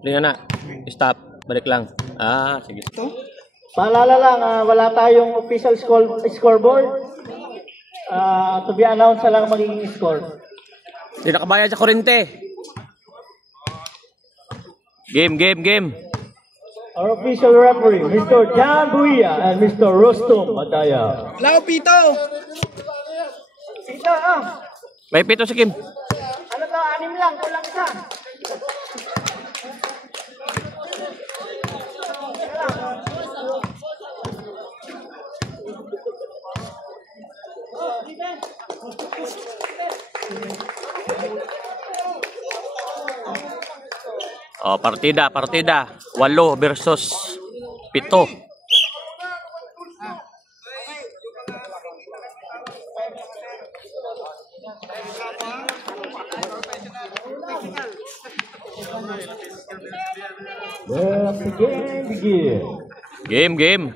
Tingnan na. Stop. Balik lang. Ah, sige. Paalala lang, wala tayong official scoreboard. To be announced na lang magiging score. Hindi nakabayad sa kurente. Game. Our official referee, Mr. John Buia and Mr. Rostom Madaya. Lao Pito! Pito, May pito si Kim. ano to, 6 lang, kulang isa. Oh, partida. 8 versus 7. Let the game begin. Game.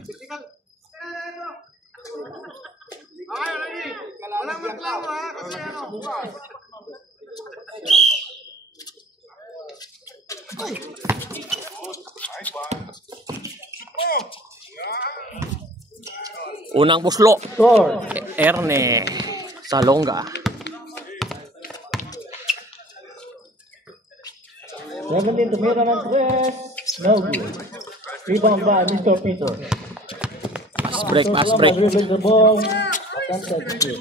Unang buslo. Score. Erne Salonga. 17 tumira ng 3. No good. Rebound by Mr. Peter. Pass break. Dribbles the ball. Attempted steal.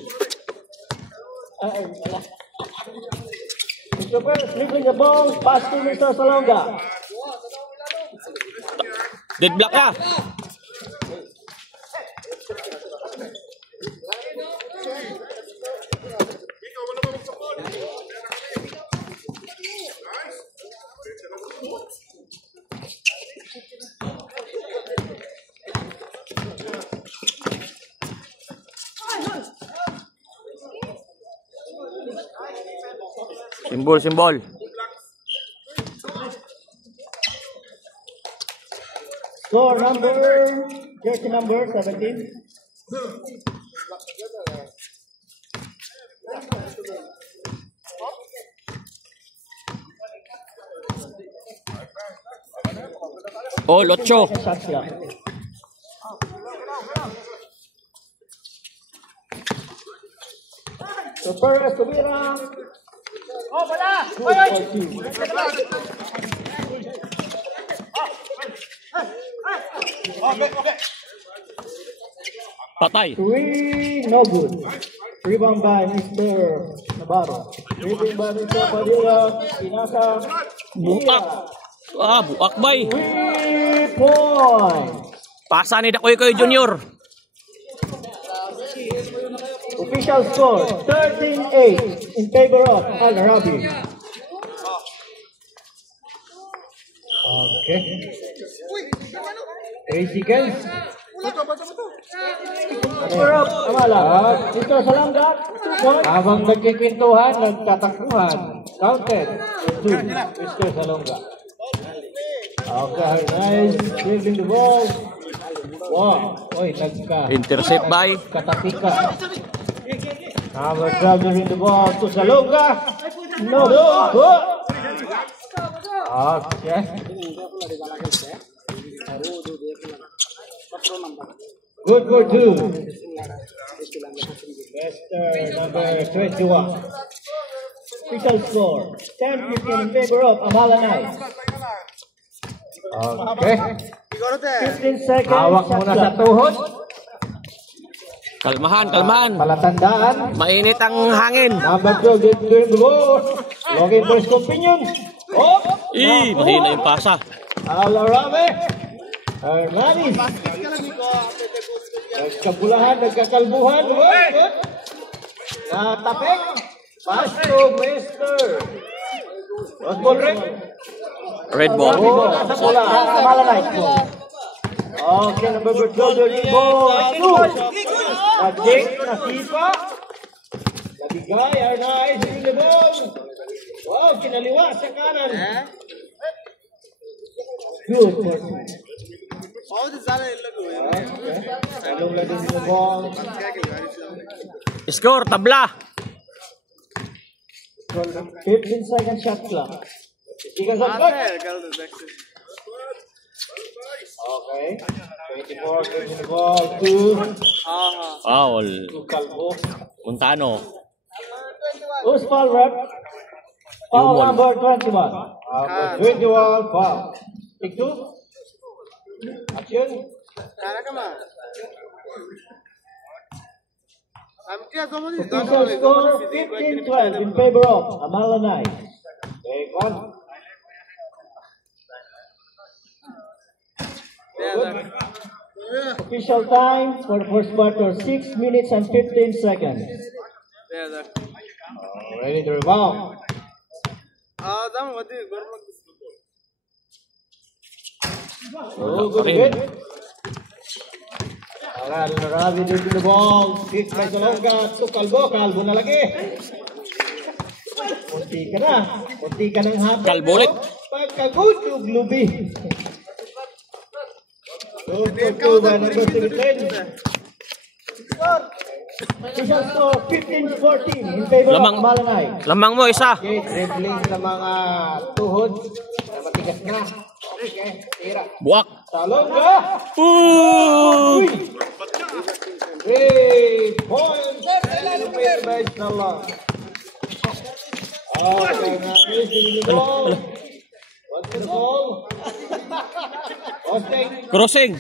Wala. Mr. Peter dribbling the ball. Pass to Mr. Salonga. Dead block na. Simbol. Score jersey number 17. All 8. Shot clock. So Perez tumira. Oh, wala! Patay. 3, no good. Rebound by Mr. Navarro. Rebound by Mr. Padilla. Pinasa. Buak. Buak bay. 3 points. Pasa ni Dakoy Junior. Official score 13-8 in favor of Al Arabi. Okay. 3 seconds. Sarap, Amala. Mr. Salonga, 2 points. Habang nagkikwentuhan, nagtatakbuhan. Counted. 2, Mr. Salonga. Okay, nice. Dribbling the ball. Wow. Oy, Intercept by Katapika. Our dribbling the ball to Salonga. No. Okay. Good for 2. Bester number 21. Official score 10-15 in favor of Amala Knights. Okay. 15 seconds. Hawak muna sa tuhod. Kalmahan. Palatandaan. Mainit ang hangin. Number 2, get the ball. Looking for his companion. Oh! Mahina yung pasa. Al Arabi. Hernandez. Nagkakalbuhan. Natapik. Pass to Mr. What's ball, Rick? Red ball. Nasa bola. Amala Knights ball. Okay, number 2, the ball. Najik, nasipa. Nabigay, Hernandez, yung the ball. Wow, kinaliwa sa kanan. Good for 2. Score, tabla. 15 second shot clock. Seconds on clock. Okay. 24, giving the ball to Foul. Calvo. Montano. Who's foul, rep? Foul Yumon. number 21. Number 21, foul. Take two. Action. Official score 15-12 in favor of Amala Knights. Take one. Official time for the first quarter 6 minutes and 15 seconds. Ready to rebound. Oh, good. Ravi dito the ball. Hit by Salonga to Calvo. Calvo na lagi. Munti ka ng hapon. Calvo ulit. Pagka-good yung Glubi. Go by number 17. Official score 15-14 in favor of Malanay. Lamang mo isa. Okay, dribbling sa mga tuhod na matigas na. Okay, tira. Buwak. Salonga. Ooh! 3 points. Celebrate by Salonga. Okay, now missing the ball. What's the ball? Crossing.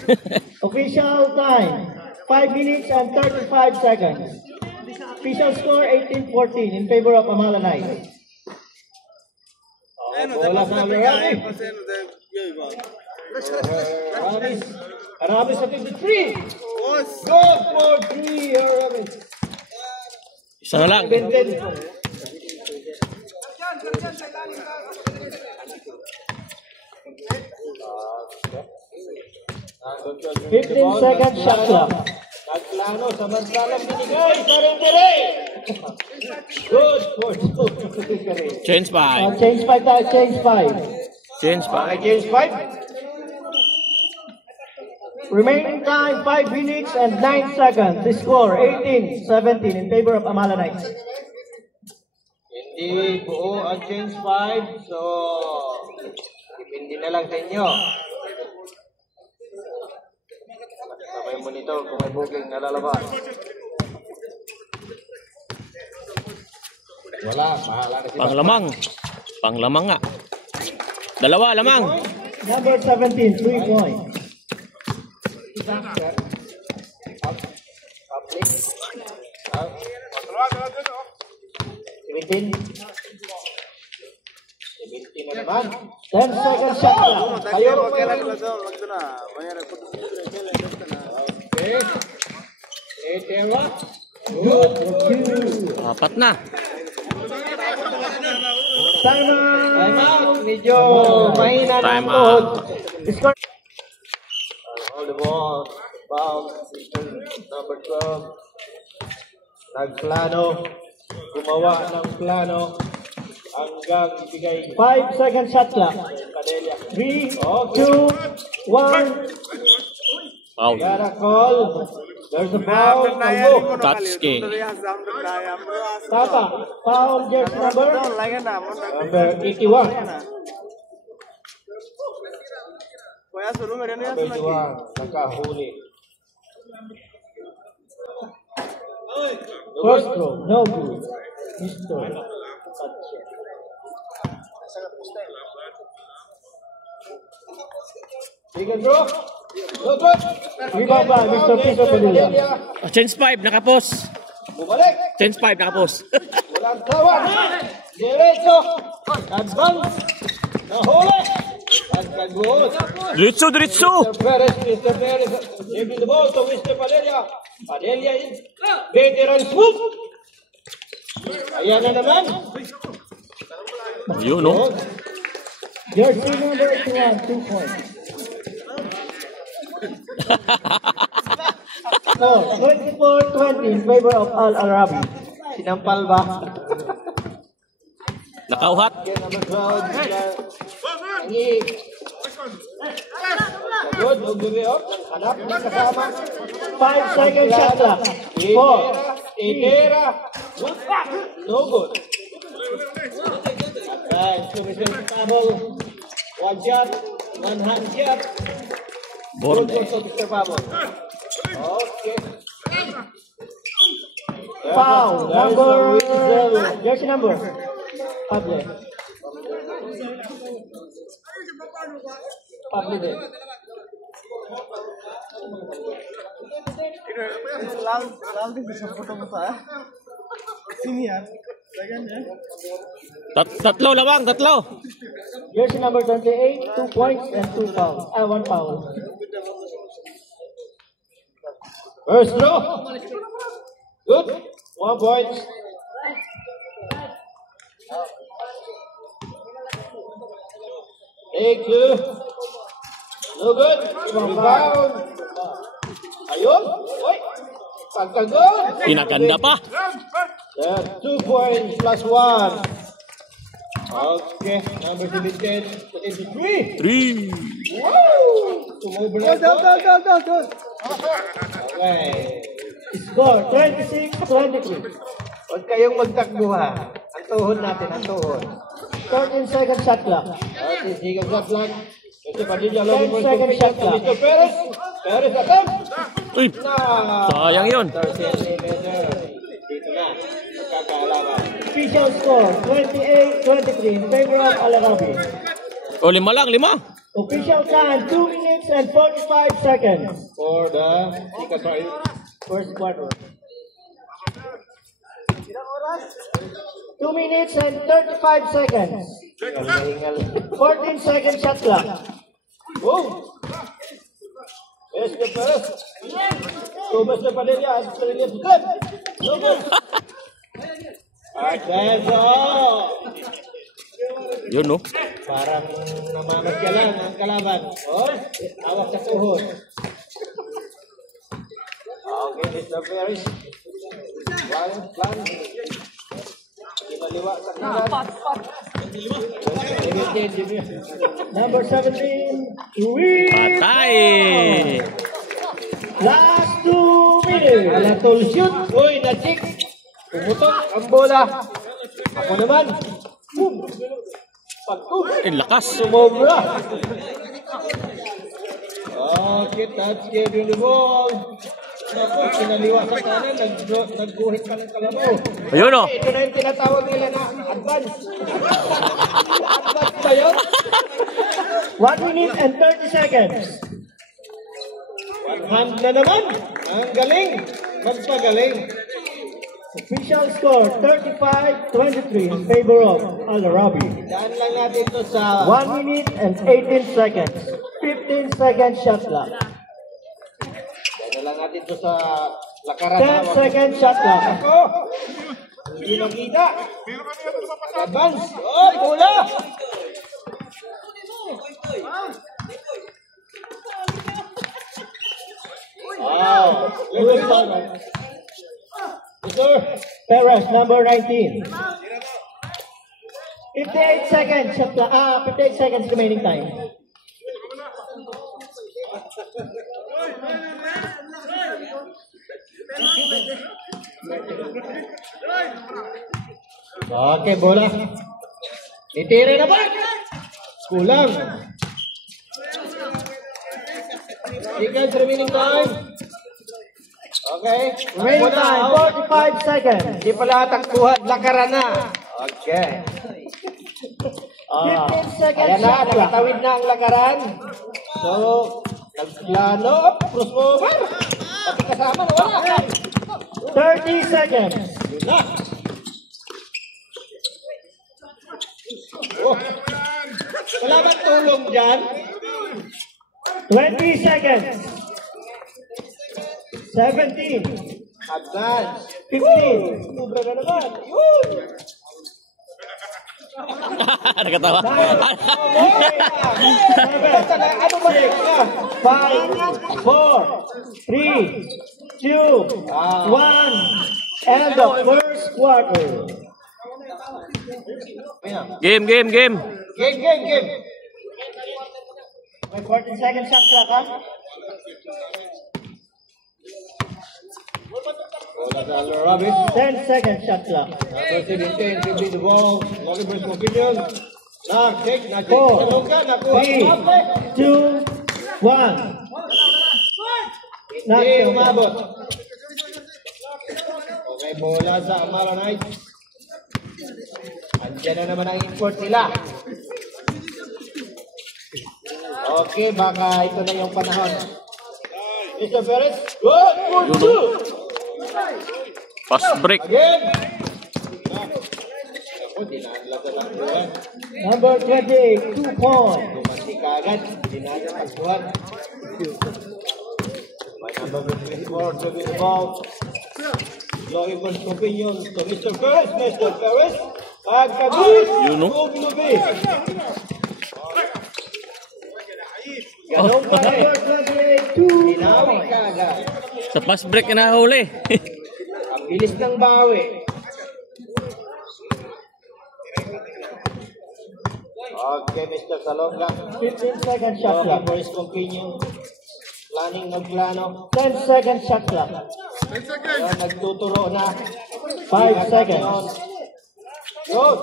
Official time 5 minutes and 35 seconds. Official score 18-14 in favor of Amala Knights. Bola sa Aramis. Aramis sa 53. Go for 3, Aramis. Isa na lang. 15 seconds shot clock. Nagplano, samantalang binigay, Karendere! Good for two. Change 5. Change 5 tayo, change 5. Change 5. Okay, change 5. Remaining time, 5 minutes and 9 seconds. The score, 18-17 in favor of Amala Knights. Hindi buo ang change 5, so depende na lang sa inyo. May monitor kung may booking na lalabas. Wala, bahala na sila. Panglamang. Panglamang nga. Dalawa, lamang. Number 17, 3 points. Public. 17. 17 na naman. 10 seconds shot clock. Kayo okay lang. Okay. Etera. Good. Apat na. Time out. Medyo mahina na Time ang tuhod. out. Score. All the ball. Bounce. Number 12. Nagplano. Gumawa ng plano. Hanggang ibigay 5 second shot clock. 3, 2, 1. Foul. Got a call. There's a foul. Calvo. Tatsuki. Tapa. Foul jersey number 81. Number 81. Nakahuli. First throw. No good. Mr. Second throw. No good. Rebound by Mr. Piso Padilla. Change 5, nakapos. Bumalik. Change 5, nakapos. Walang tawag. Diretso. Advance. Nahuli. At nagbuhos. Diretso. Mr. Perez. Giving the ball to Mr. Padilla. Padilla is veteran swoop. Ayan na naman. Ayun, no? Jersey number 81, 2 points. 24-20 in favor of Al Arabi. Sinampal ba? Nakauhat. Number 12. Good, hanap na kasama. 5 seconds shot clock. 4. Itera. No good. Nice to Pablo. One shot, one hand shot. Borde. Good for Mr. Pablo. Okay. Foul, jersey number. Pablo. Pablo din. Tatlo lawang, tatlo. Jersey number 28, 2 points and 2 fouls. 1 foul. First throw. Good. 1 point. Take 2. No good. Rebound. Ayun. Uy. Pagkagoon. Pinaganda pa. 2 points plus 1. Okay. Number 17. Put into 3. 3. Woo! Tumubula ito. Okay. Score 26-23. Huwag kayong magtakbo ha. Ang tuhod natin, ang tuhod. 13 second shot clock. Okay, sige shot lang. Ito pa din yung 10 second shot clock. Mr. Perez. Perez attempt. Uy, Na. sayang yun. 30 centimeter. Dito na. Magkakaalaman. Official score 28-23 in favor of Alarabi. O, 5 lang, 5. Official time 2 minutes and 45 seconds. For the First quarter. 2 minutes and 35 seconds. 14 second shot clock. Boom. Mr. Perez. So, Mr. Padilla has to release good. No good. At that's all. Yun, no? Parang namamasyalan ang kalaban. Oh, awak sa tuhod. Okay, Mr. Perez. Plan. Kinaliwa sa kilat. Number 17, Luis. Patay. Last 2 minutes. Alatol shoot. Uy, na-chick. Pumutok ang bola. Ako naman. Boom. Pag-boom. Lakas. Sumobra. Okay, touch game yung ball. Naku, kinaliwa sa kanan. Nagguhit pa ng kalabaw. Ayun, o. Ito na yung tinatawag nila na advance. Advance ba yun? 1 minute and 30 seconds. One hand na naman. Ang galing. Magpagaling. Official score 35-23 in favor of Alarabi. Daan lang natin ito sa 1 minute and 18 seconds. 15 second shot clock. daan lang natin ito sa lakaran. 10 second shot clock. Ako. Hindi nakita. Advance. Oh, bola. Wow. Sir. Perez, number 19. 58 seconds shot clock. 58 seconds remaining time. Okay, bola. Itira na ba? Kulang. Seconds remaining time. Okay. Remaining time, 45 seconds. Hindi pala takbuhan, lakaran na. Okay. 15 seconds Ayan na, shot clock. nakatawid na ang lakaran. So, nagplano, crossover. Pati kasama na wala. 30 seconds. Yun na. Oh. Wala bang tulong dyan? 20 seconds. 17. Advance. 15. Sobra na naman. Yun. Nakatawa. Ano ba yun? 5, 4, 3, 2, 1. And the first quarter. Game. Game. May 14 seconds shot clock, ha? Robin. 10 seconds shot clock. Number 17 will be the ball. Looking for his opinion. Na-check sa Four, longga. Nakuha three, ang maple. 2, 1. Hindi umabot. Okay, bola sa Amara Knights. Andiyan na naman ang import nila. Okay, baka ito na yung panahon. Mr. Perez, good, good, good. Fast break. Again. Ako, dinalaga lang ko yan. Number 28, 2 points. Lumasi ka agad, dinalatakbuhan. My number 24, to the ball. Looking for opinion to Mr. Perez. Mr. Perez, pagkabit. Yun, no? Guglubi. Ganun pa rin. Number 28, 2 Dinawi ka agad. Sa fast break na huli. Ang bilis ng bawi. Okay, Mr. Salonga. 15 second shot Okay, clock. for his opinion. Planning ng plano. 10 second shot clock. Ayan, nagtuturo na. 5 seconds. Good.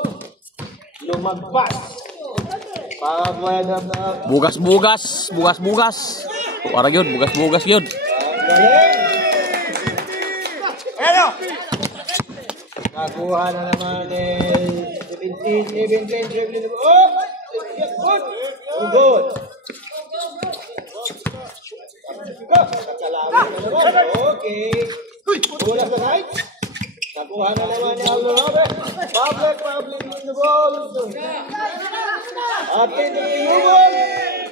Lumagpas. Pagwede na. Bugas-bugas. Bugas-bugas. Para yun. Bugas-bugas yun. Ang galing. Nakuha na naman eh. 17, dribbling. Oh! Good. Oh, good. Nakalawin na naman. Okay. Bola sa right. Nakuha na naman ni Aldo Robert. Public in the ball. Atin ni Yugol.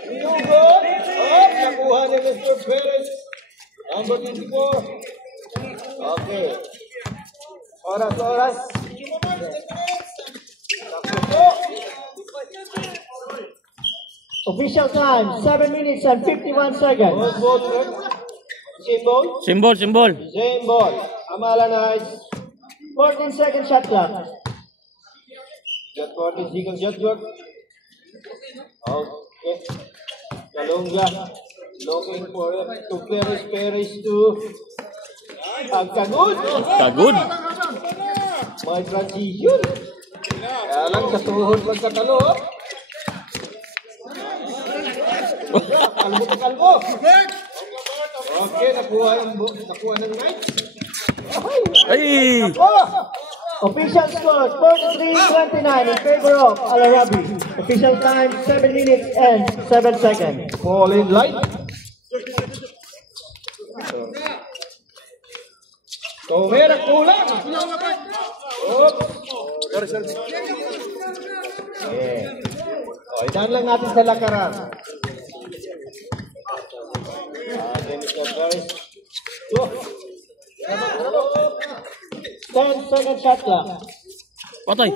Yugol. Oh, nakuha ni Mr. Perez. Number 24. Okay. Oras. Official time, 7 minutes and 51 seconds. Ball. Same ball. Symbol, symbol. Same ball. Amala Knights. 14 second shot clock. Just 40 seconds, just work. Okay. Kalongga. Looking for it to Perez to Pagkagod. Kagod. May transition. Kaya lang sa tuhod magkatalo. Kalbo. Okay, nakuha ng Knights. Ay! Oh! Official score 43-29 in favor of Al Arabi. Official time 7 minutes and 7 seconds. Fall in line. Tovera kulang. Oops. Yeah. O, idaan lang natin sa lakaran. Okay, Mr. Perez. Go. 10 second shot clock. Patay.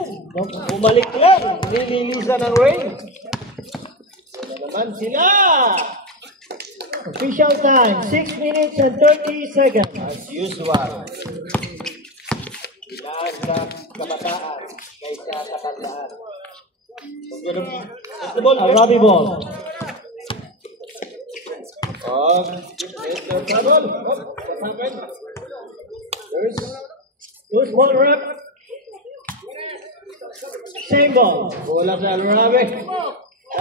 Bumalik lang. Nililisan ng rain. Ano naman sila? Official time 6 minutes and 30 seconds. As usual. Ilaan sa kabataan kaysa katandaan. Al Arabi ball. Oh, Mr. Trouble. Oh, what happened? Loose ball rep. Same ball. Bola sa Al-Arabi.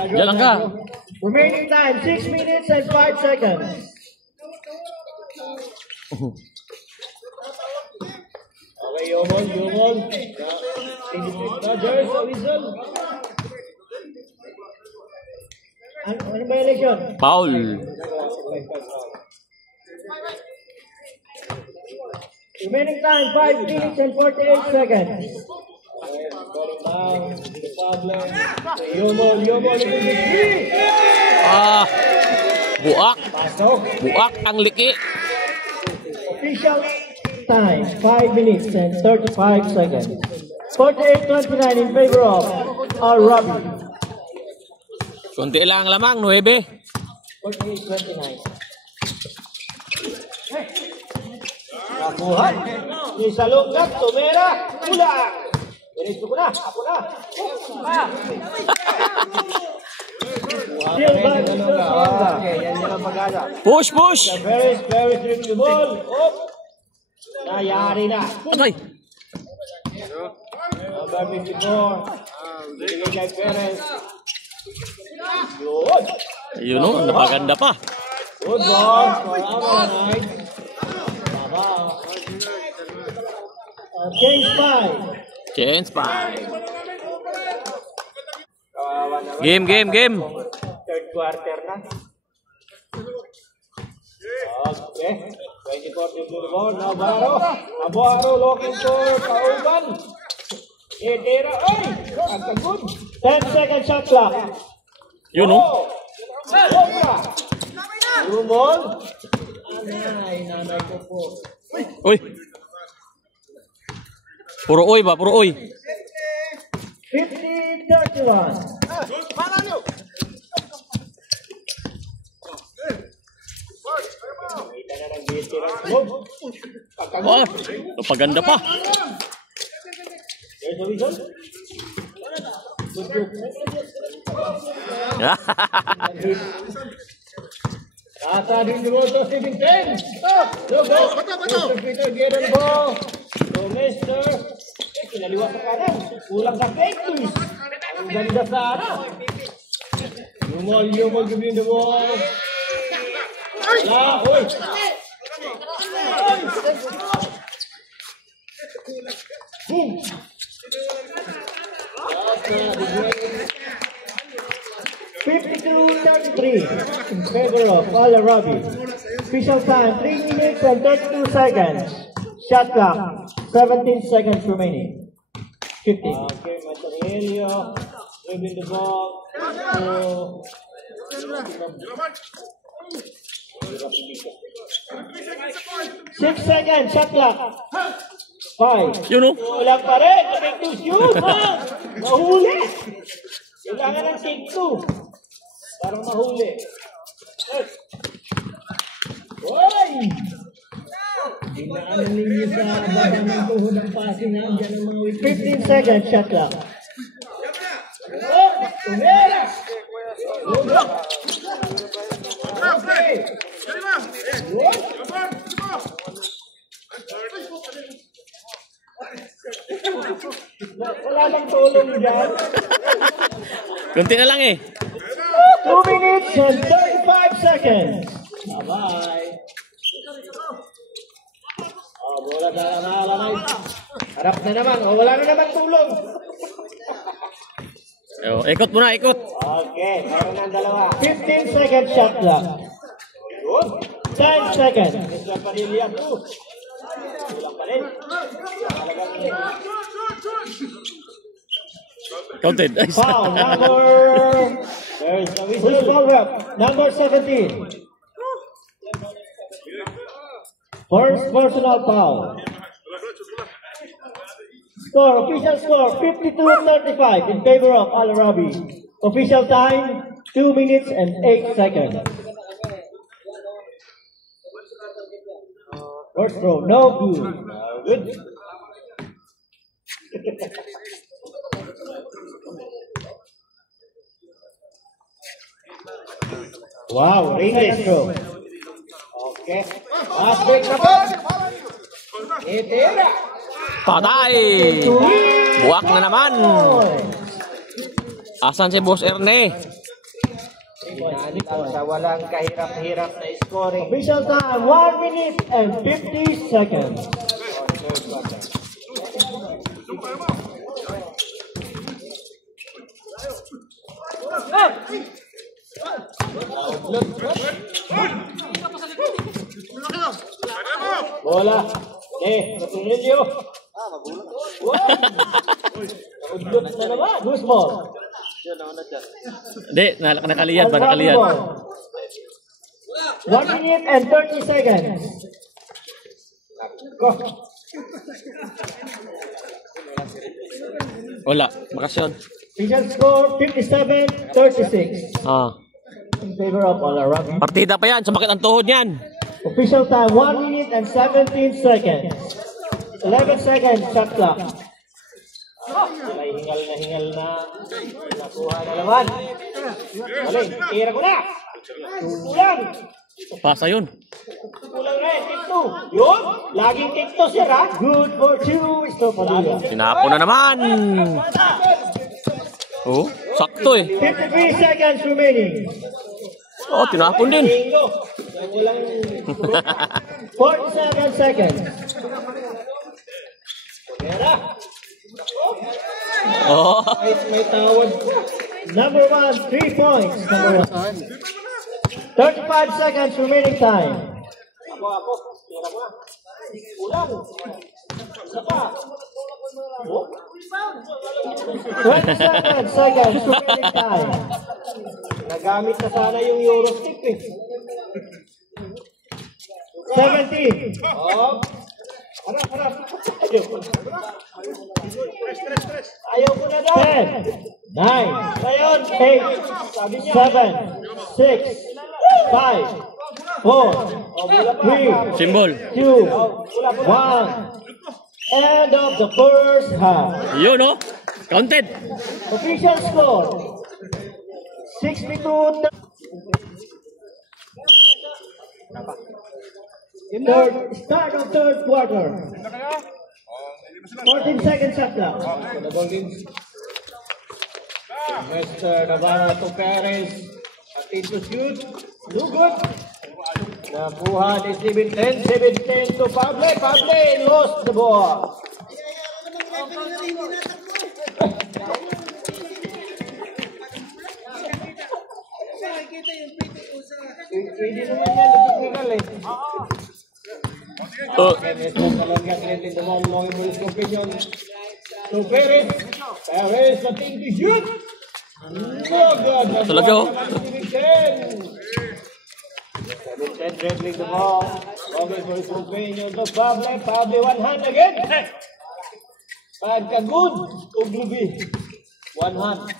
Diyan lang ka. Remaining time 6 minutes and 5 seconds. Okay, Yomol. Dodgers, a whistle. Ano ba election? Foul. Remaining time 5 minutes and 48 seconds. Yomol. Ah. Buak. Pasok. Buak ang liki. Official time 5 minutes and 35 seconds. 48-29 in favor of Al Arabi. Kunti lang lamang, 9. 48-29. Nakuha. Ni Salonga, Tumera, Kulang. Diretso ko na. Ako na. Still by Mr. Salonga. Okay, yan ang mag-ala. Push. Perez dribble the ball. Oh. Nayari na. Patay. Number 54. Binigay Perez. Good. Yun o, napaganda pa. Good ball for Amaranite. Tama. Change 5. Chance pa. Kawawa naman. Game. Third quarter na. Okay. 24 to the ball. Navarro looking for Kauban. Tira. Ay! Ang good. 10 second shot clock. Yun o. Blue ball. Nanay ko po. Uy. Puro oy ba? Puro oy. 50-31. Kita na ng tira. Good. Oh, napaganda pa. There's a whistle. Nasa din mo to si Vincent. Look, Mr. Peter get on ball. So, Mr. Kinaliwa sa kanan. Kulang sa cactus. Ang ganda sana. Yumol, give me the ball. La, oy. 52-33 in favor of Al Arabi. Official time 3 minutes and 32 seconds. Shot clock 17 seconds remaining. 50. Okay, Materiello. Dribbling the ball. So, 6 seconds. Shot clock 5. Yun o. kulang pa rin. Cactus yun, ha? Mahuli. Kailangan ng take 2. Parang mahuli. Hoy! Dinaanan ninyo sa baba ng tuhod ng passing, ha? Diyan ang mga witness. 15 seconds. Shot clock. Oh! Tumera! Okay. Good. Wala bang tulong dyan? Kunti na lang eh. 2 minutes and 35 seconds. Bye-bye. Oh, bola sa Alanay. Harap na naman. Oh, wala na naman tulong. Oh, ikot muna, ikot. Okay, meron ng dalawa. 15 seconds. Shot clock. Good. 10 seconds. Mr. Padilla, too. Kulang pa rin. Talagang Counted. Ay, Foul number. there's the Who's whistle. ball rep? Number 17. First personal foul. Score, official score 52-35 in favor of Al Arabi. Official time 2 minutes and 8 seconds. First throw, no good. Good. Wow, ringless throw. Okay. Last break na po. Itira. patay. Buwak na naman. Asan si Boss Erne? Pinanit sa walang kahirap-hirap na scoring. Official time 1 minute and 50 seconds. Bola. Matulilyo. Udlot na naman. Loose ball. Hindi, nakaliyad ba? Nakaliyad. 1 minute and 30 seconds. Go. Wala, bakasyon. Official score 57-36 Ah, in favor of Al Arabi. partida pa yan. Sumakit ang tuhod niyan. Official time 1 minute and 17 seconds. 11 seconds shot clock. May hingal na. Nakuha na naman. Galing, tira ko na. Kulang. Pasa yun. Kulang na eh, take 2. Yun, laging take 2 sir ha. Good for 2. Stop Padilla. Sinapo na naman. Oh, sakto eh. 53 seconds remaining. Oh, tinapon din. 47 seconds. Oh. May tawad. Number 1, 3 points. Number 1. 35 seconds remaining time. Ako. Tira mo. Ulang. Isa pa. 27 seconds remaining time. Nagamit na sana yung Eurostep eh. 17. Oh. Harap. Ayaw ko na daw. 10, 9, Ngayon. 8, Sabi niya. 7, 6, 5, 4, 3, Symbol. 2, 1. End of the first half. Yun, no? Counted. Official score 62. Start of third quarter. 14 seconds shot clock. Mr. Navarro to Perez. Atin to shoot. Lugod. Nakuha ni 7-10 to Pable. Pable lost the ball. Pwede naman yan. Nagpipingal eh. Mr. Salonga creating the ball long for his companion. To Perez. Perez atin to shoot. No good. Talaga, oh. 7-10 dribbling the ball. Robin for his companion. To Pable. Pable one hand again. Pagkagod. Uglubi. One hand.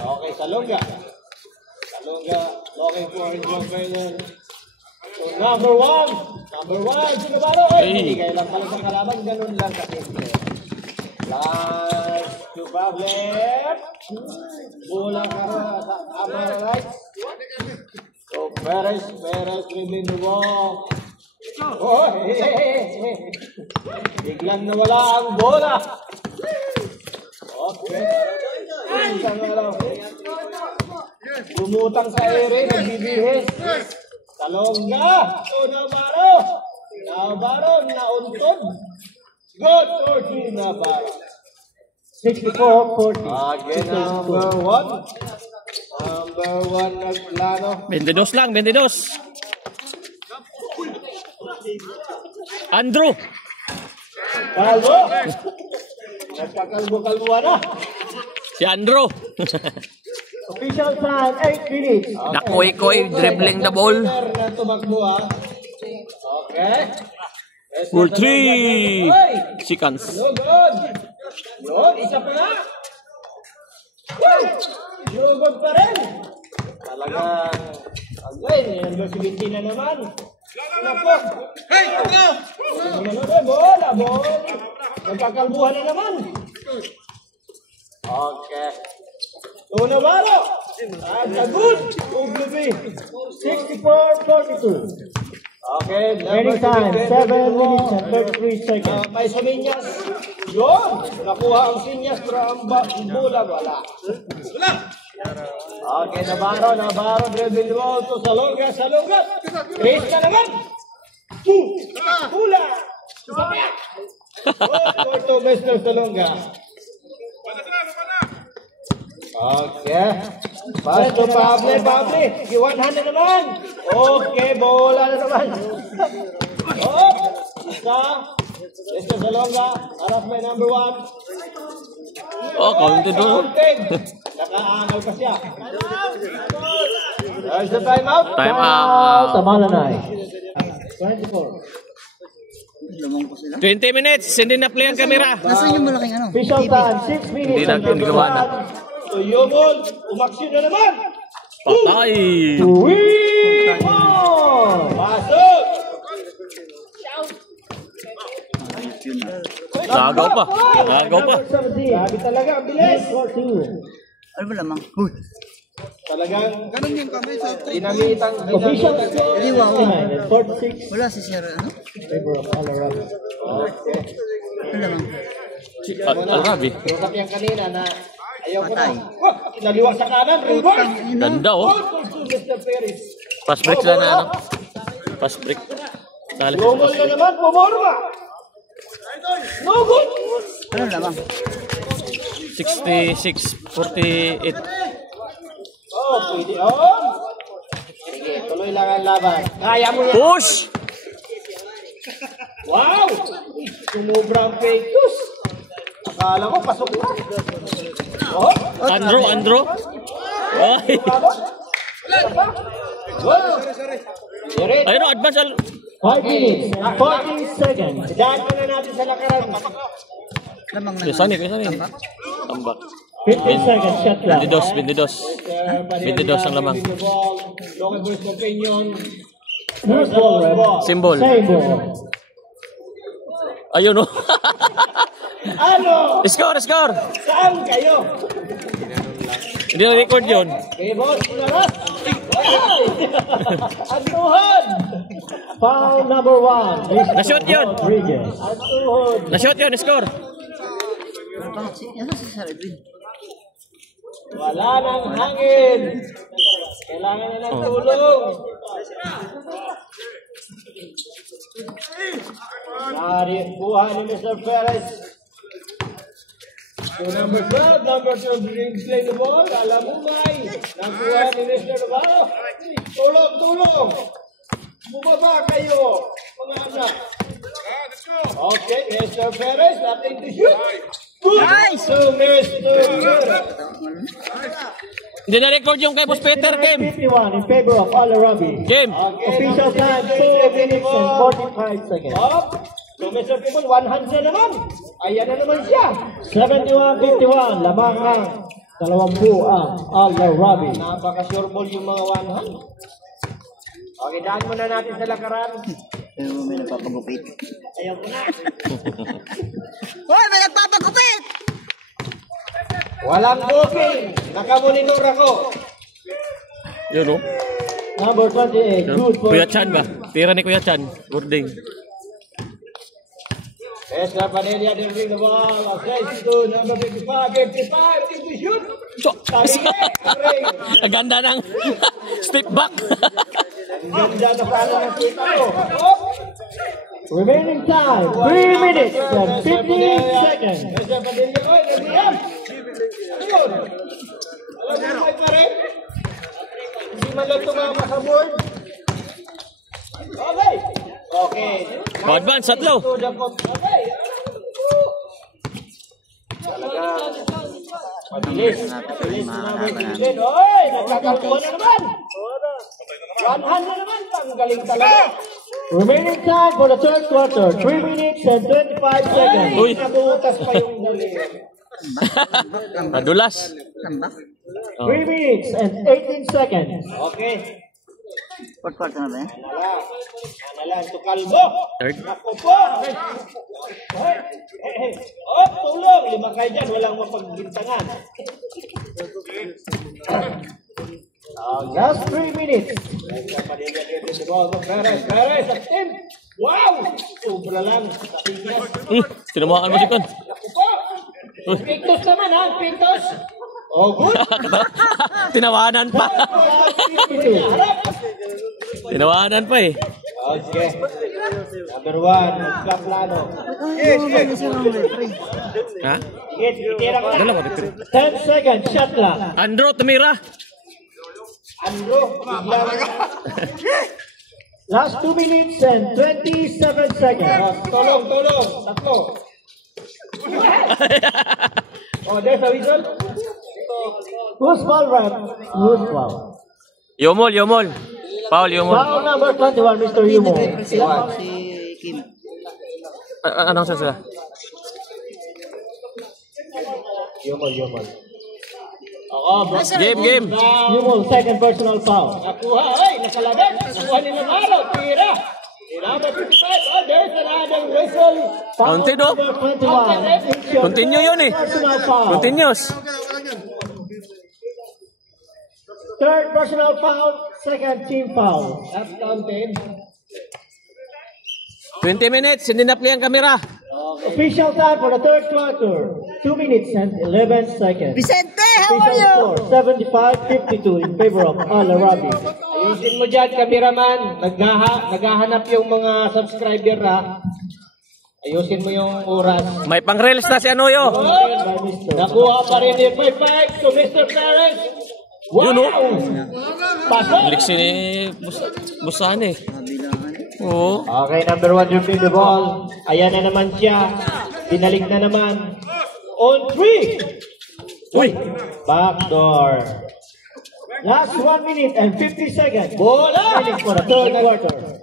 Okay, Salonga. Salonga looking for his companion. So number one. Sino ba ito? Hey. Kaya lang pala sa kalaban. Ganun lang kasimple. Last to Pable. Bola sa camera right. So Perez dribbling the ball. Oh, biglang nawala ang bola. Okay. Lumutang sa ere, nagbibihis. Salonga. Oh, Navarro, nauntog. Good for team Navarro. 64-40. Again, number one. Number one nagplano. 22 lang, 22. Andrew. Kalbo. Nagkakalbo-kalbuha na. Si Andrew. Official time 8 minutes. Nakoy-koy, dribbling the ball. Na tumakbo ha. Okay. For 3 seconds. No good. Yun, isa pa nga. No good pa rin. Talagang, agay, number 17 na naman. Napo. Hey, go! Bola. Nagkakalbuhan na naman. Okay. So, Navarro. Agad. Uglubi. 64-42. Okay, Remaining time 7 minutes and 33 seconds. May Saminyas. Yun! Nakuha ang Sinyas pero ang bola wala. Okay, Navarro dribble ball to Salonga. Race na naman. Bola. Go to Mr. Salonga. Okay. Pass to Pable. Iwan-hand na naman. Okay, bola na naman. Oh, isa. Mr. Salonga, harap may number one. Oh, counted doon. Nakaangal pa siya. There's the timeout. Time out. Tamalanay. 24. 20 minutes, hindi na play ang camera. Nasaan yung malaking ano? Official time 6 minutes Hindi and natin gumana. So, Yumon, umaksyon na naman. Patay. 3 more. Pasok. Nagaw pa. Number 17. Grabe talaga, ang bilis. 42. Ano ba lamang? Uy! Talagang Ganun yung kami sa dinamitan. Official score Hindi, wow. 69 and 46. Wala si Sierra, ano? Favor of Colorado. Okay. Ano lamang? Arabi. Yung yan kanina na Ayaw ko na. Patay. Wah, kinaliwa sa kanan. Reverse. Ganda oh. Ball goes to Mr. Perez. Fast break sila na ano. Fast break. Dali. Global ka naman, pumorma. No good. Ano lamang? 66-48. Oh, pwede. Oh. Sige, tuloy lang ang laban. Kaya mo yan. Push! Wow! Sumubra ang Pecos. Akala ko, pasok na. Oh, Andro. Ay. Direct. Ayun oh, advance. 5 minutes, 14 seconds. Daan mo na natin sa lakaran. Lamang na. Kuya Sani. Tambak. 15 seconds, shot clock. 22 ang lamang. Local Boys Opinion. Who's ball, ref? Symbol. Same ball. Ayun oh. Ano? Score! Saan kayo? Hindi na record yun. Okay, boss. Laras. Antuhan. Foul number 1. Na-shoot yun. Rodriguez. Antuhan. Na-shot yun, score. Yan si Sir Edwin. Wala nang hangin. Kailangan na ng tulong. Buha ni Mr. Perez. So number 12, number 2 brings play the ball. Alam mo may. Nakuha ni Mr. Navarro. Tulong. Bumaba kayo, mga anak. Okay, Mr. Perez, nothing to shoot. Good to Mr. Perez. Hindi na record yung kay Boss Peter, Kim. 51 in favor of Al-Arabi. Kim. Official time 4 minutes and 45 seconds. Up. So Mr. People, 100 na naman. Ayan na naman siya. 71-51, lamang ang 20 ang Al-Arabi. Napaka-sure ball yung mga 100. Okay, daan muna natin sa lakaran. Pero may nagpapagupit. Ayaw ko na. Hoy, may nagpapagupit! Walang booking. Nakamonitor ako. Yun oh. Number 28, good for Kuya Chan ba? Tira ni Kuya Chan. Boarding. Esra Padilla del ring the ball. Plays to number 55. 55. Did we shoot? So, Ring. ang ganda ng step back. Ang ganda na pala ng tweet ako. remaining time 3 minutes and 15 seconds. Esra Padilla. Oy, nandiyan. Ayun. Alam mo pa rin? Hindi man lang tumama sa board. Okay. Okay. Advance, tatlo. Okay. Mabilis. Mabilis na mabilis. Oy, nagkakalbo na naman. 100 naman. Ang galing talaga. Remaining time for the third quarter 3 minutes and 25 seconds. Uy. Nabutas pa yung huli. Nadulas. Tambak. 3 minutes and 18 seconds. Okay. Fourth quarter na ba eh? Analan to kalbo. Third. Ako po. Oh, tulong. 5 kayo dyan. Walang mapaggintangan. Last 3 minutes. Perez, active. Wow! Sobra lang. Tigas. Sinumakan mo si Kon. Ako po. Pintos naman ha, pintos. Oh, good. Tinawanan pa. Tinawanan pa eh. Oh, sige. Number 1, Kaplano. Ha? Sige, titira ko na. Dala mo, Victor. 10 seconds, shot clock. Andro, tumira. Andro, Last 2 minutes and 27 seconds. tulong. Tatlo. Oh, there's a whistle. Who's ball, ref? Who's foul? Yomol. Foul, Yomol. Foul number 21, Mr. Yumo. Si Kim. Anong sila? Yumol. Ako, bro. Game. Yumo, second personal foul. Nakuha, ay, nakalabas. Nakuha ni Navarro, tira. Number 55, oh, there's another whistle. Foul Counted, oh. number 21. Continue yun eh. Personal foul. Continuous. Third personal foul, second team foul. That's counted. 20 minutes, hindi na play ang kamera. Official time for the third quarter, 2 minutes and 11 seconds. Vicente! Official score 75-52 in favor of Al-Arabi. Ayusin mo dyan, cameraman. Naghahanap yung mga subscriber, ha? Ayusin mo yung oras. May pang-reels na si Anoyo. Nakuha pa rin yung 5-5 to Mr. Perez. Wow! Yun, oh. Pasok! Liksi ni Busan eh. Oo. Okay, number 1 dribbling the ball. Ayan na naman siya. Binalik na naman. On 3. Uy! Backdoor. Last 1 minute and 50 seconds. Bola! Waiting for the third quarter.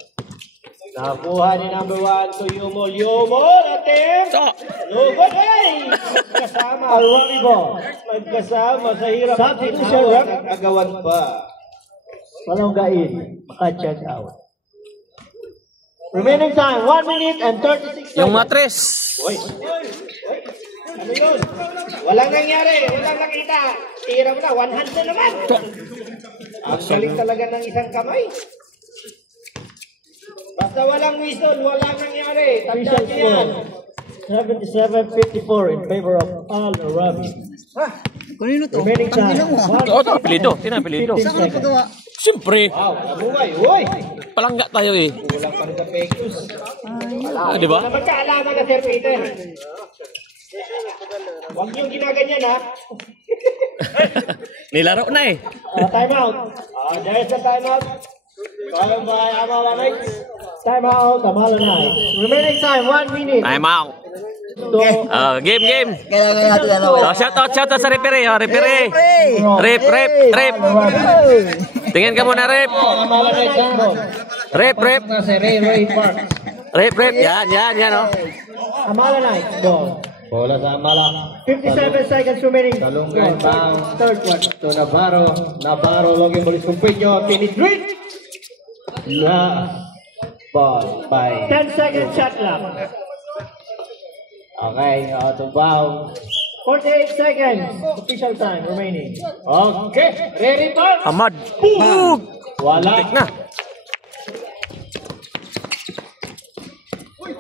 Nakuha ni number 1 to Yumol. Yumol, attempt! Ito! No good, hey! Magkasama. Al-Arabi ball. Magkasama sa hirap. Substitution, ref. Agawan pa. Walang gain. Maka-check out. Remaining time, 1 minute and 36 seconds. Yung matres. Uy. Ano yun? Walang nangyari. Walang nakita. Tira mo na. 100 na naman. Ang galing talaga ng isang kamay. Basta walang whistle, walang nangyari. Official Tandaan niyo yan. score 77-54 in favor of Al-Arabi. Kanino to? Remaining time, Ito, ito. Apelido. Tinapelido. 15 Saan ka seconds. napagawa? Siyempre. Wow, nabuhay. Uy! Palangga tayo eh. Kulang pa rin sa Pectus. Di ba? Wala magkaalaman na Sir Peter. Huwag niyong ginaganyan, ha? Nilaro na eh. Time out. There's the timeout. Kaya ba, Amala Knights? Time out. Kamala Knights. Remaining time, 1 minute. Time out. To Game. Kailangan natin ano. Shoutout sa referee. Referee. Rep. Tingin ka muna, rep. Amala Knights, ha? Rep. Na si Ray Parks. Rep. Yan, oh. Kamala Knights ball. Bola sa Amala. 57 seconds remaining. Talunggan bounce. Third quarter. To Navarro login muli Sumpinyo. Penetrate. Last ball by 10 seconds shot clock. Okay, out of bounds. 48 seconds. Official time remaining. Okay, ready Parks. Ahmad. Bug. Wala. Tik na.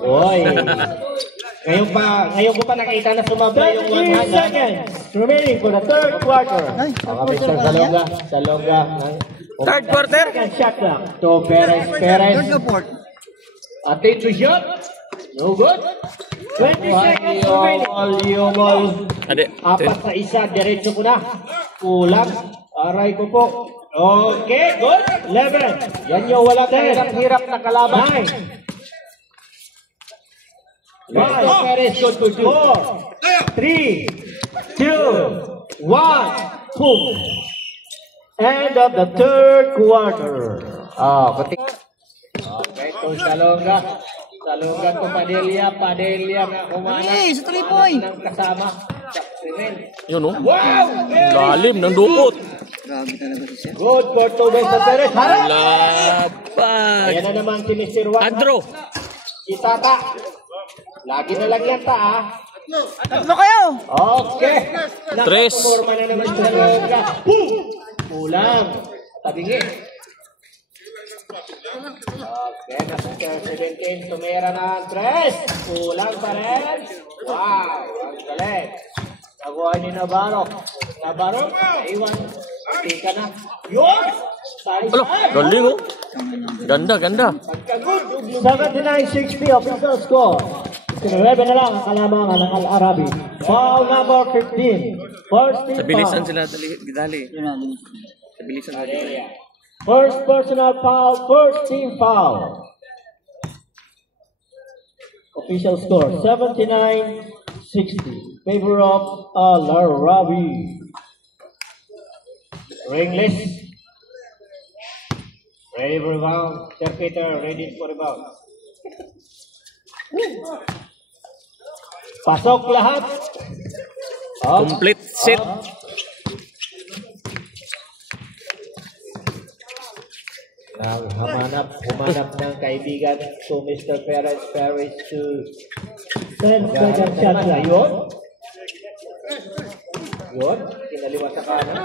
Oy. Ngayon ko pa nakita na sumabay yung 33 100. seconds remaining for the third quarter. Ay, Mga Mr. Salonga. Third quarter. Second shot clock. To Perez. third ka port. Attempt to shot. No good. 20 seconds remaining. Yumol. Ade. Apat sa isa, diretso ko na. Kulang. Aray ko po. Okay, good. 11, Yan yung wala kahirap-hirap na kalaban. 9, Mr. Perez, good to do. 4, 3, 2, 1. Boom. End of the third quarter. Okay, to Salonga. Salonga to Padilla na kumana. Hey, sa 3 point. Ng kasama. Yun, oh. Wow! Lalim ng dukot. Grabe talaga siya. Good for to Mr. Perez. Lapad. Ayan na naman si Mr. Juan. Andro. Si Tata. Lagi na lang yan ta, ha? Tatlo kayo! Okay. Tres. Nakumorma na naman sa Salonga. Boom! Kulang. Tabingi. Okay, nasa 17. Tumira na ang tres. Kulang pa rin. Wow, ang galing. Nakuha ni Navarro. Navarro, naiwan. Tika na. Yun! Alo, galing, oh. Ganda. Pagkagod. 79-60 official score. Sinuwebe na lang ang kalamangan ng Al-Arabi. Foul number 15. First team Sa bilisan foul. sila dali. Sa bilisan sila. First personal foul. First team foul. Official score 79-60. Favor of Al-Arabi. Ringless. Ready for rebound. Sir Peter, ready for rebound. Pasok lahat. Complete set. Humanap ng kaibigan to Mr. Perez to 10 second shot clock. Yun. Kinaliwa sa kanan.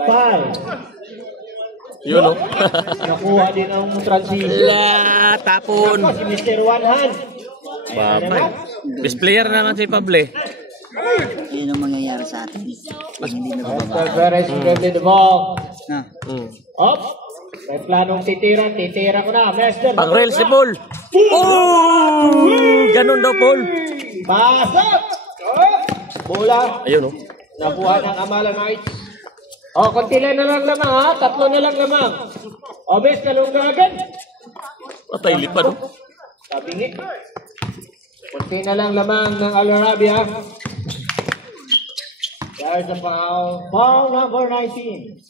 5, Yun, oh. Nakuha din ang transition. Tapon. Si Mr. One Hand. Babay. Best player naman si Pable. Yun ang mangyayari sa atin. Pag hindi na Lester Perez getting the ball. Na. Up. May planong titira ko na. Lester. Pag rails ni Paul. Oh! Ganun daw, Paul. Pasok! Bola. Ayun, oh. Nakuha ng Amala Knights. Konti lang na lang lamang ha. 3 na lang lamang. Bes, talong agad. Patay lipan, oh. Tabingi. Konti na lang lamang ng Al Arabi ha. There's a foul. Foul number 19.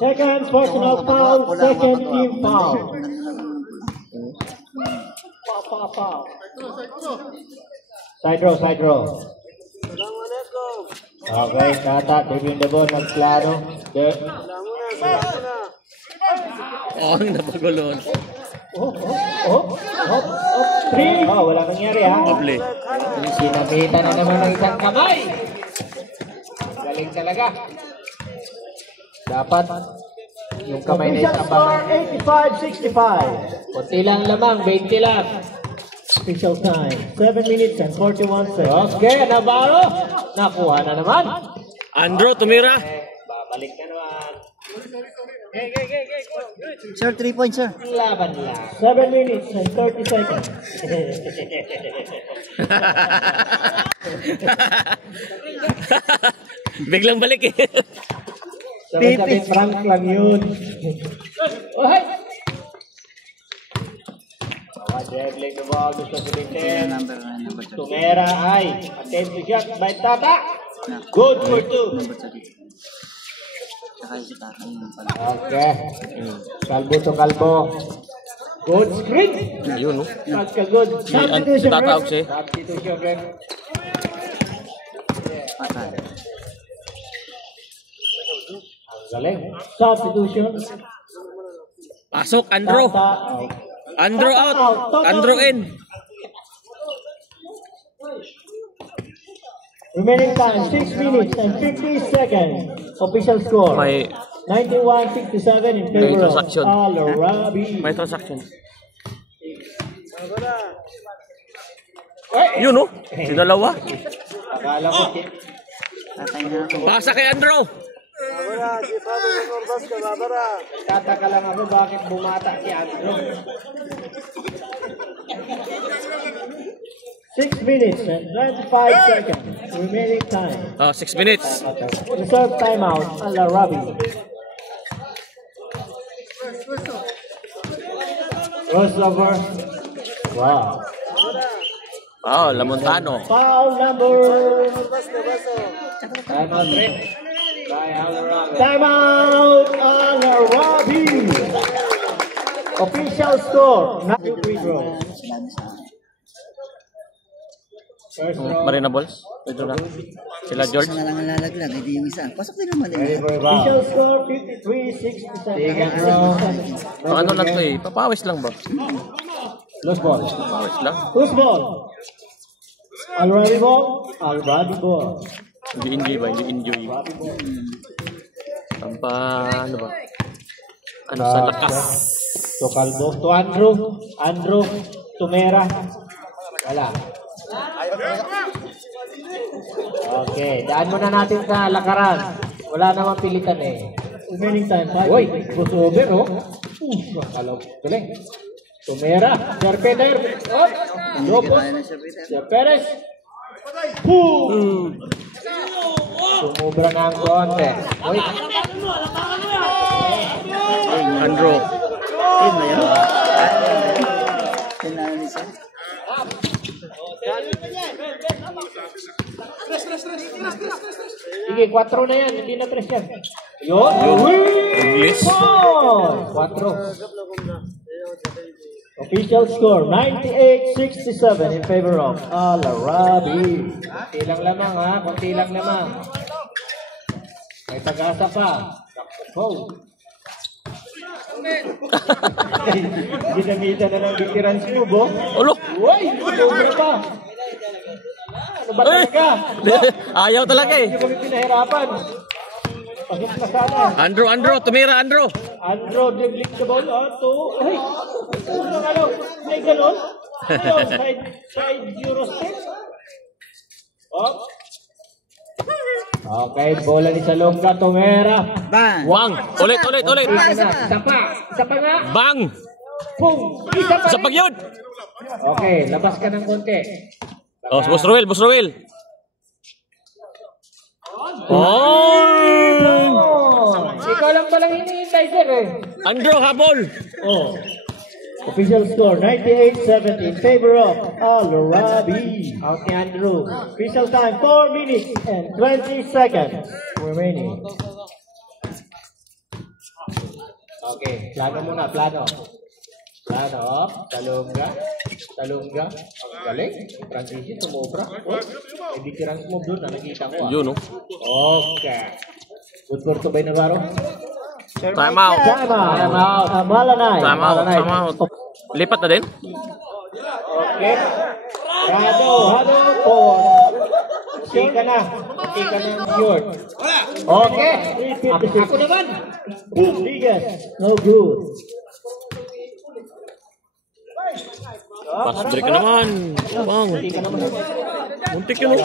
Second personal foul, second team foul. Foul. Side row. Okay, Tata, Devin Debo, nagklaro. Oh, ang napagulon. Three. Wala nangyari ha. Lovely. Sinamita na naman ng isang kamay. Galing talaga. Dapat yung kamay na Official isang score, bangay. 85-65. Kunti lang lamang, 20 lang. Official time, 7 minutes and 41 seconds. Okay, Navarro. Nakuha na naman. Andro, tumira. Babalik na naman. Sir, 3 points, sir. Laban lang. 7 minutes and 30 seconds. Biglang balik eh. Sabi Frank lang yun. Oh, hey! Dribbling the ball to Sabitin. Number 30. Tumera ay attempt shot by Tata. Good for 2. Number 30. Saka si Tata yun pala. Okay. Kalbo to kalbo. Good screen. Ayun, oh. Pagka-good. Tatawag siya. Substitution ref. Patay. Ang galing. Substitution. Pasok, Andro. Tata. Andro out. Andro in. Remaining time, 6 minutes and 50 seconds. Official score, May 91-67 in favor of transaction. Al Arabi. May transaction. Yun, oh. Sinalawa. Akala ko Patay na ako. Pasa kay Andro. tataka lang ako bakit bumata si Andro. 6 minutes and 25 seconds. Remaining time. 6 minutes. Reserve timeout, Al Arabi. Crossover. Wow. Oh, Lamontano. Foul number. Timeout ref by Al Arabi. Timeout, Al Arabi. Official score. 9 free throws. Sinabi sa akin. First row. Marina Balls. Ito na. Sila George. Isa na lang ang lalaglag. Ito yung isa. Pasok din naman Ready din. for a Official ball. score 53-67. Second row. Ano lang to eh. Papawis lang ba? Loose ball. Papawis lang. Who's ball? Al Arabi ball? Al Arabi ball. Hindi enjoy ba? Hindi enjoy. Tampa, ano ba? Ano sa lakas? To Calvo. To Andrew. Andrew. Tumera. Wala. Okay. Daan muna natin sa lakaran. Wala namang pilitan eh. Remaining time 5 Uy, minutes. crossover oh. Nakalaw. Galing. Tumera. Sir Peter. Oh. Lopos. Kaya na siya, Peter. Sir Perez. Boom. Sumubra na ang konti. Uy. Andro. Yun ba yun? Tinalo ni sir. Sige, 4 na yan. Hindi na 3 yan. Yun. English. 4. Official score 98-67 in favor of Al Arabi. Kunti lang lamang ha. Kunti lang lamang. May pag-asa pa. Oh. Ginamita na ng veterans mo, Bo. Ulo! Uy! Sobra pa. Ano ba talaga? Ayaw talaga eh. Hindi kami pinahirapan. Pasok na sana. Andro, tumira, Andro. Andro, dribbling the ball. Ay! Ano? May ganon? Ayun, side Eurostep. Oh. Okay, bola ni Salonga, tumera. Bang! Wang! Ulit! Isa pa nga. Bang! Boom! Isa pa. Sa pagyod! Okay, labas ka ng konti. Oh, Boss Roel! Oh! Ikaw lang palang hinihintay, sir eh. Andrew, habol! Oh. Official score 98-70 in favor of Al-Rabi. Out ni Andrew. Official time 4 minutes and 20 seconds remaining. Okay, plano muna, plano. Salonga. Ang galing. Transition, tumobra. Oh, may bitirang move doon na nakita ko. Yun, no? Okay. Good for Tubay Navarro. Time out. Time out. Malanay. Time out. Lipat na din? Okay. Hado for. Tika na short. Okay. Ako naman. Ligas. No good. Pass break ka naman. Bang. Muntik yun, no?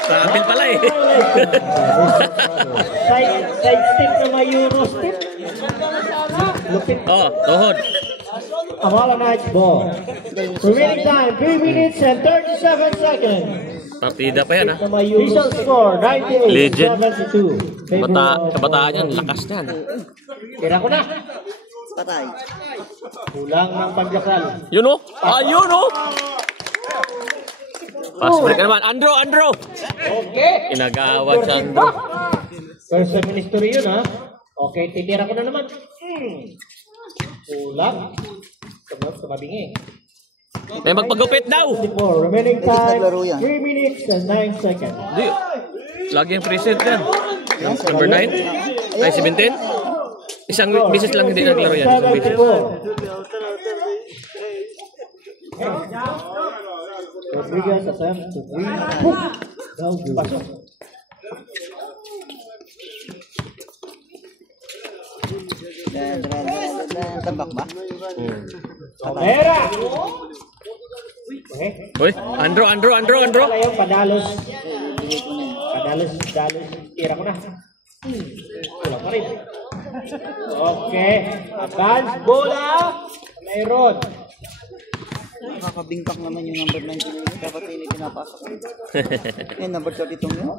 Sabil pala eh. Side step na may Euro step. Lupit. Oh, tuhod. Amala Knights ball. Remaining time 3 minutes and 37 seconds. Partida pa yan, ha? Official score 98-72. Kabataan yan, lakas yan. Tira ko na. Patay. Kulang ng panjakal. Yun, no? Ayun, no? Pass break ka naman. Andrew! Okay. Inagawad siya, Andrew. First time ministry yun, ha? Okay, titira ko na naman. Kulang. Tumabingi. May magpagupit daw. Remaining time 3 minutes and 9 seconds. Di. Lagi yung present yan. Number 9? Ay, 17? Isang bisis lang hindi naglaro yan. Isang bisis. Rodriguez attempt to win. Pasok. Tabak ba? Kamera! Okay. Uy, Andrew. Wala yung padalos. Tira ko na. Wala pa rin. Okay. Advance bola. Mayroon. Nakakabingkak naman yung number 19. Dapat hindi pinapasok. Yan, number 32 nyo.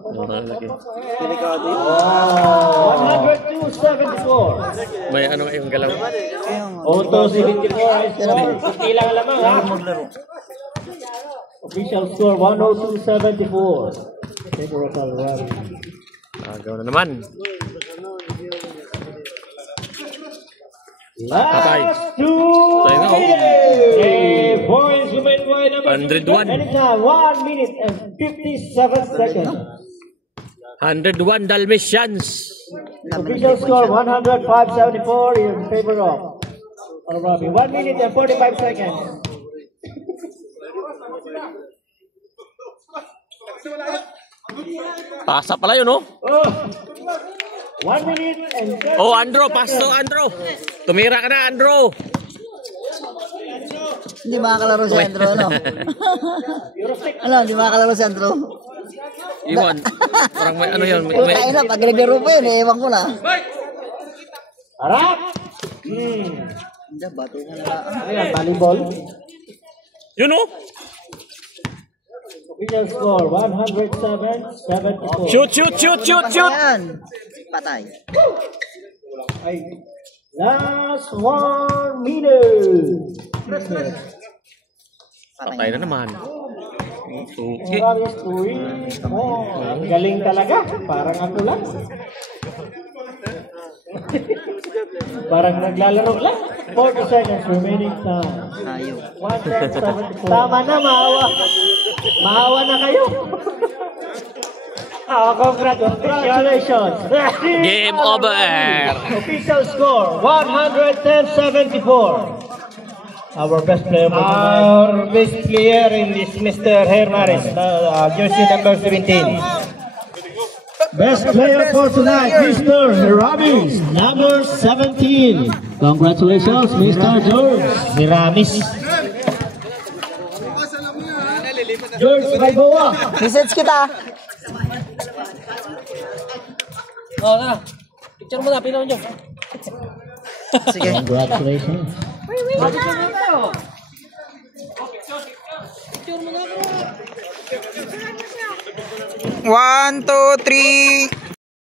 Delikado yun. 102-74. May ano yung galaw. Auto 74 high score. Kunti lang lamang, ha? Official score 102-74. Favorite Al-Rabi. Agaw na naman. Last two Tayo na, oh. minutes. Points remain by number 101. Anytime, 1 minute and 57 seconds. 101 Dalmatians. Official score 105-74 in favor of Al-Rabi. 1 minute and 45 seconds. Pasa pala yun, no? 1 minute and 30 Oh, Andrew, pasto, Andrew. Tumira ka na, Andrew. Hindi makakalaro si Andrew, ano? Ano, hindi makakalaro si Andrew? Iwan. Parang may ano yan. Tayo na, pag naglaro pa yun, ewan ko na. Harap! Hindi, bato ka na. Ayan, volleyball. Yun, no? Official score 107-74. Shoot. Ayan. Patay. Ay, last 1 minute. Patay na naman. Okay. Maraming tuwi. Ang galing talaga. Parang ako lang. Parang naglalaro lang. 40 seconds remaining time. Ayaw. 110-74. Tama na, maawa. Maawa na kayo. Congratulations. Game over. Official score 110-74. Our best player in this Mr. Hermaris, jersey number 17. Best player for tonight, Mr. Heramis, number 17. Congratulations, Mr. George Heramis. George Balboa. Message kita. Oo na. Picture mo na, pinaw nyo. Sige. Congratulations. One, two, three.